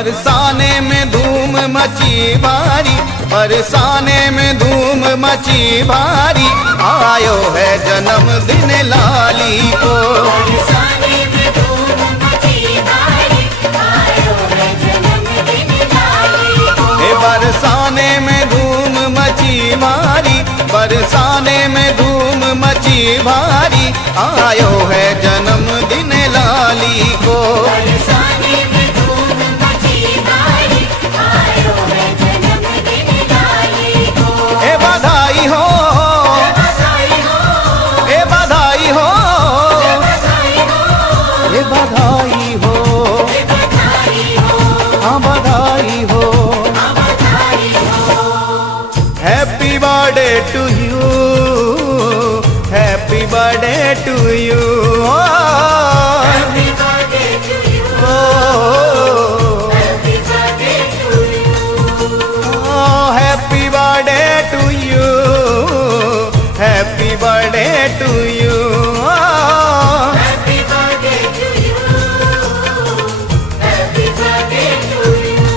बरसाने में धूम मची भारी, बरसाने में धूम मची भारी, आयो है जन्मदिन लाली को। बरसाने में धूम मची भारी, आयो है जन्मदिन लाली को। बरसाने में धूम मची भारी, बरसाने में धूम मची भारी, आयो है जन्मदिन लाली को। बरसाने में धूम मची भारी, आयो है जन्मदिन लाली को। ए बधाई हो, ए बधाई हो, ए बधाई हो, ए बधाई हो, ए बधाई हो, ए बधाई हो, हाँ बधाई हो। हाँ बधाई हो। Happy birthday to you, happy birthday to you. Happy birthday to you. Happy birthday to you. Happy birthday to you, happy birthday to you. Happy birthday to you. Happy birthday to you.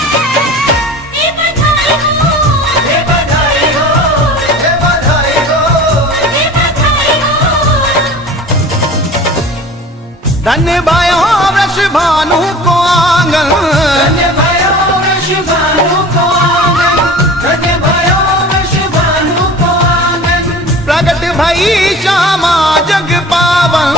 ये बधाई हो, ये बधाई हो, ए बधाई हो, ये बधाई हो। धन्य भयो वृष भानु को आंगन, धन्य भयो वृषभानु को आंगन, धन्य भयो वृषभानु को आंगन। प्रगट भई श्यामा जग पावन,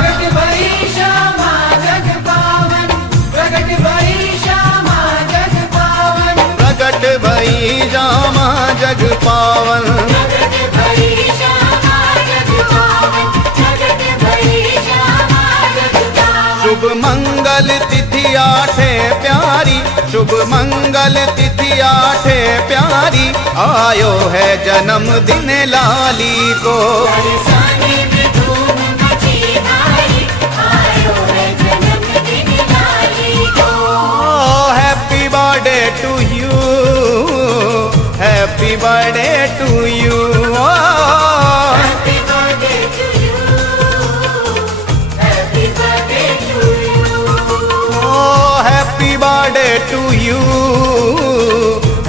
प्रगट भई श्यामा जग पावन, प्रगट भई श्यामा जग पावन, प्रगट भई श्यामा जग पावन। प्रगट भई श्यामा जग पावन, प्रगट भई श्यामा जग पावन। शुभ मंगल तिथि आठे प्यारी, शुभ मंगल तिथि आठे प्यारी, आयो है जन्मदिन लाली को। बरसाने में धूम मची भारी, आयो है जन्मदिन लाली को। Happy birthday to you, happy birthday to you. Happy birthday to you. Happy birthday to you. Happy birthday to you,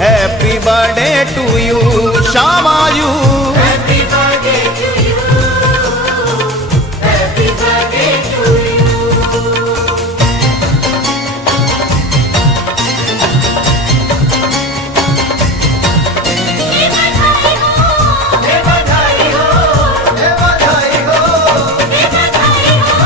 happy birthday to you. Shyama you, Happy birthday to you. Happy birthday to you. ये बधाई हो, ये बधाई हो, ए बधाई हो, ये बधाई हो।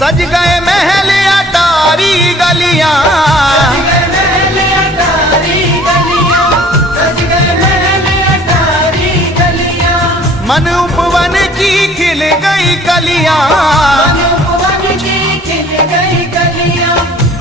सज गए महल अटारी गलियां, सज गए महल अटारी गलियां, सज गए महल अटारी गलियां। मन उपवन की खिल गई कलियां, मनोपवन की खिल गई गलियां,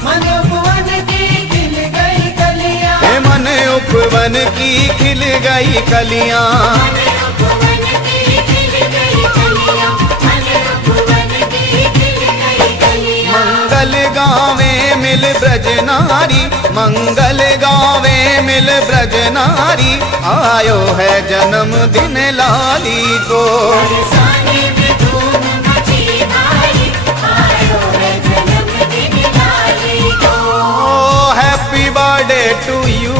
मनोपवन की खिल गई गलियां। हे मन उपवन की खिल गई कलियां। मनोपवन की खिल गई गलियां, मनोपवन की खिल गई गलियां। मंगल गावे मिल ब्रज नारी, मंगल गावे मिल ब्रज नारी, आयो है जन्मदिन लाली को। बरसाने में धूम मची भारी, आयो है जन्मदिन लाली को। Happy birthday to you,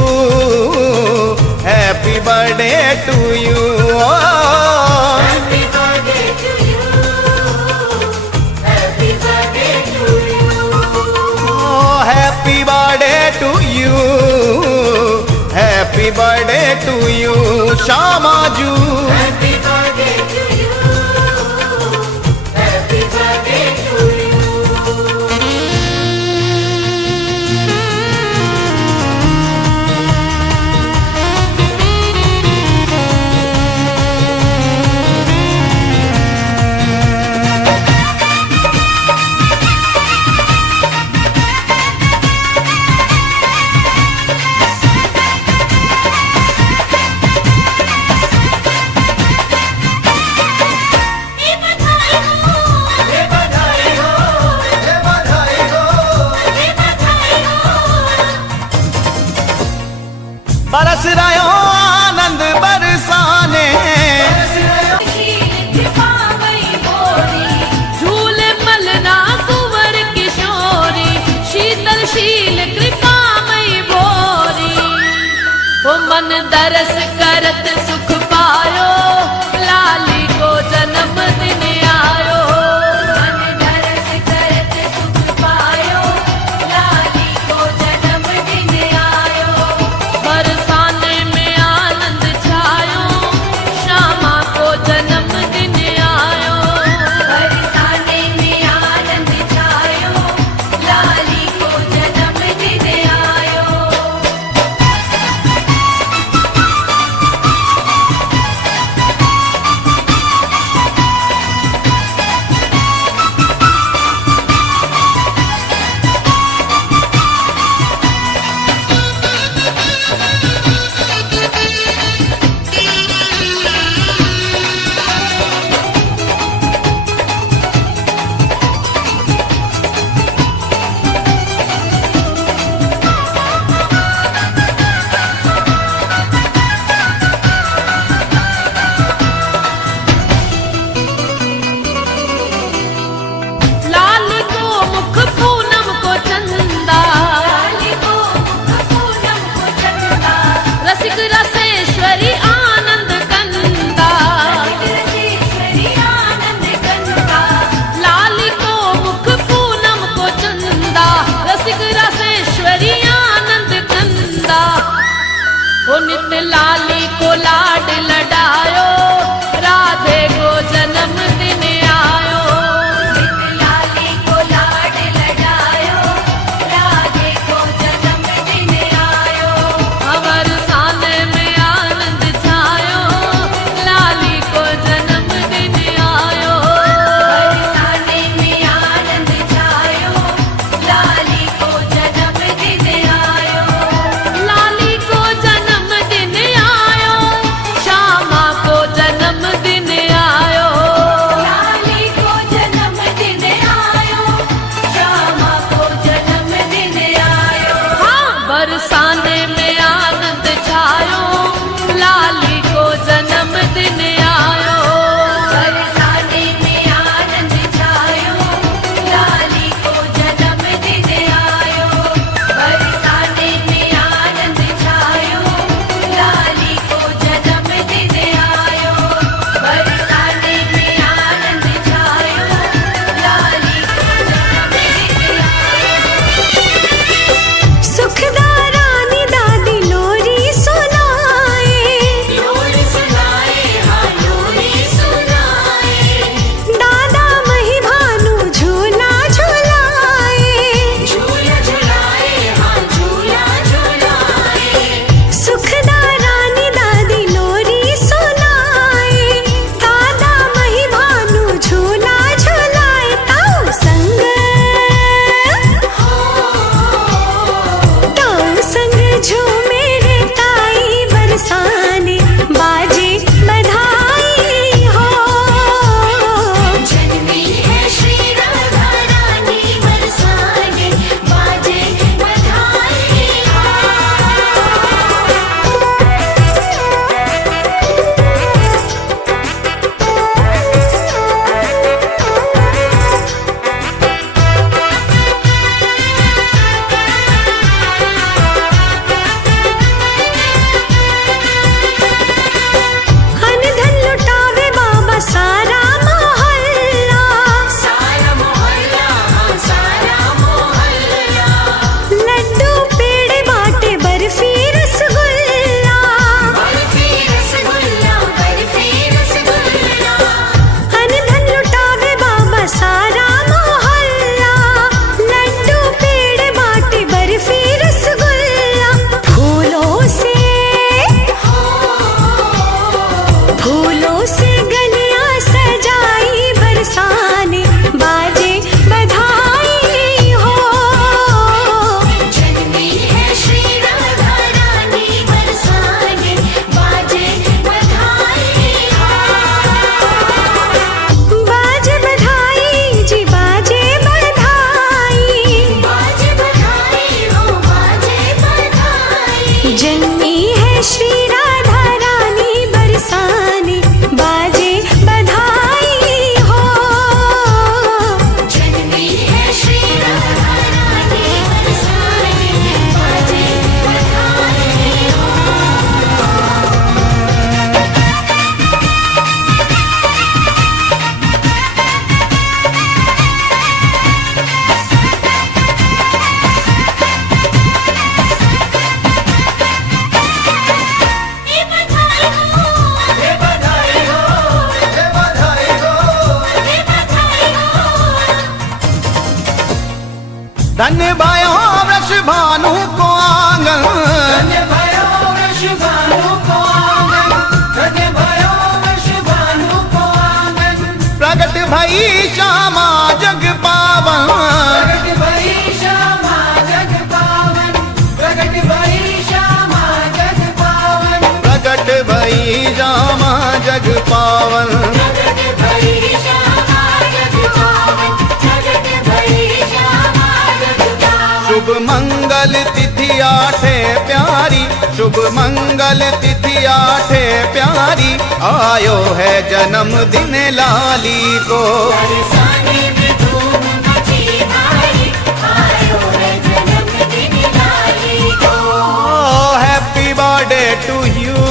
happy birthday to you. Happy birthday to you. Happy birthday to you. Happy birthday to you, happy birthday to you. Shyama ju, Happy birthday to you. Happy birthday to you. बरस रहो आनंद बरसाने, झूले मलना कुंवर किशोरी, शीतल शील कृपामयी भोरी। ओ मन दरस करत सुख पायो, लाली को जन्म दिन आयो। मन दरस करत सुख पायो, लाली को जन्म दिन आयो। बरसाने में धन्य भयो वृष भानु को आंगन, धन्य भयो वृष भानु को आंगन, धन्य भयो वृष भानु को आंगन। प्रगट भई श्यामा जग पावन, प्रगट भई श्यामा जग पावन, प्रगट भई श्यामा जग पावन, प्रगट भई श्यामा जग पावन। प्रगट भई श्यामा जग पावन, प्रगट भई श्यामा जग पावन। शुभ मंगल तिथि आठे प्यारी, शुभ मंगल तिथि आठे प्यारी, आयो है जन्म दिन लाली को। बरसाने में धूम मची भारी, आयो है जन्मदिन लाली को। Happy birthday to you,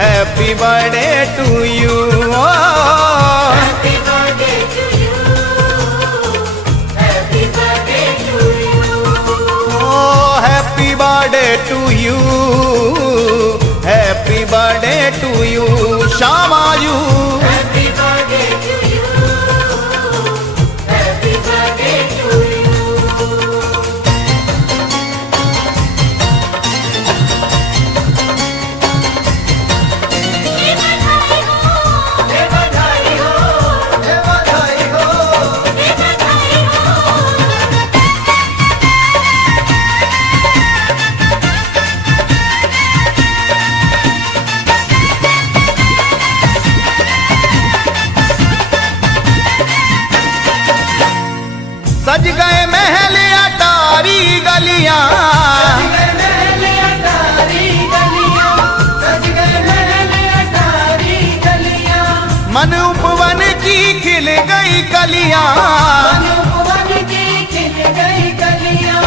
happy birthday to you. Happy birthday to you, happy birthday to you, happy birthday to you, happy birthday to you Shyama you. happy birthday to you, happy birthday to you। ये बधाई हो, ये बधाई हो, ये बधाई हो, ये बधाई हो। सज गए महल अटारी गलियां, सज गए महल अटारी गलियां, सज गए महल अटारी गलियां। मन उपवन की खिल गई कलियां, मनोपवन की खिल गई कलियां,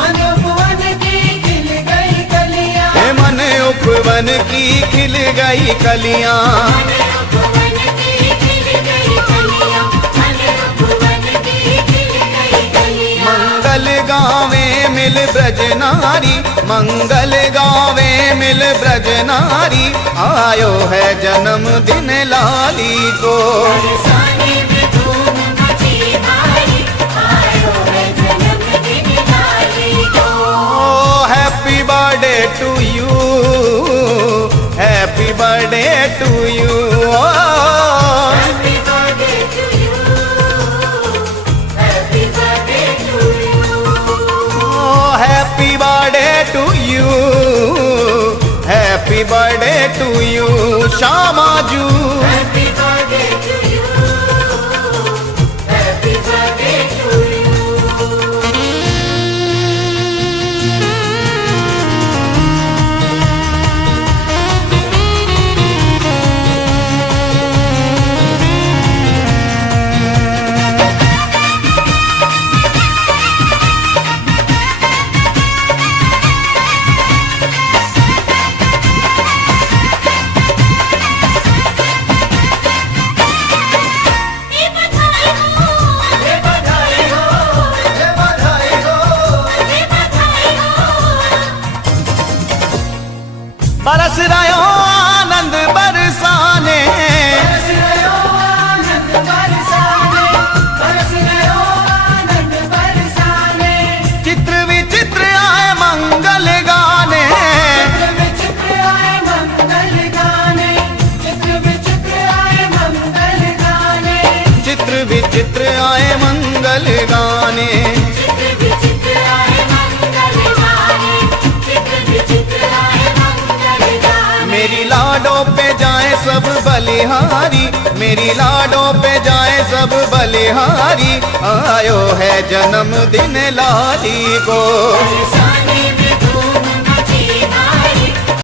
मनोपवन की खिल गई कलियां। हे मन उपवन की खिल गई कलियां। मनोपवन की खिल गई कलियां, मनोपवन की खिल गई कलियां। मंगल गावे मिल ब्रज नारी, मंगल गावे मिल ब्रज नारी, आयो है जन्म दिन लाली को। बरसाने में धूम मची भारी, आयो है जन्मदिन लाली को। Happy birthday to you, happy birthday to you. Happy birthday to you, happy birthday to you, happy birthday to you, happy birthday to you Shyama ju. happy birthday to you, happy birthday to you। ये बधाई हो, ये बधाई हो, ये बधाई हो, ये बधाई हो। बरस रहो आनंद बरसाने, बरस रहो आनंद बरसाने, बरस रहो आनंद बरसाने। चित्र विचित्र आए मंगल गाने, चित्र विचित्र आए मंगल गाने, चित्र विचित्र आए मंगल गाने, चित्र विचित्र आए मंगल गाने। चित्र विचित्र आए मंगल गाने, चित्र विचित्र आए मंगल गाने। मेरी लाडों पे जाए सब बलिहारी, मेरी लाडों पे जाए सब बलिहारी, आयो है जन्म दिन लाली को। बरसाने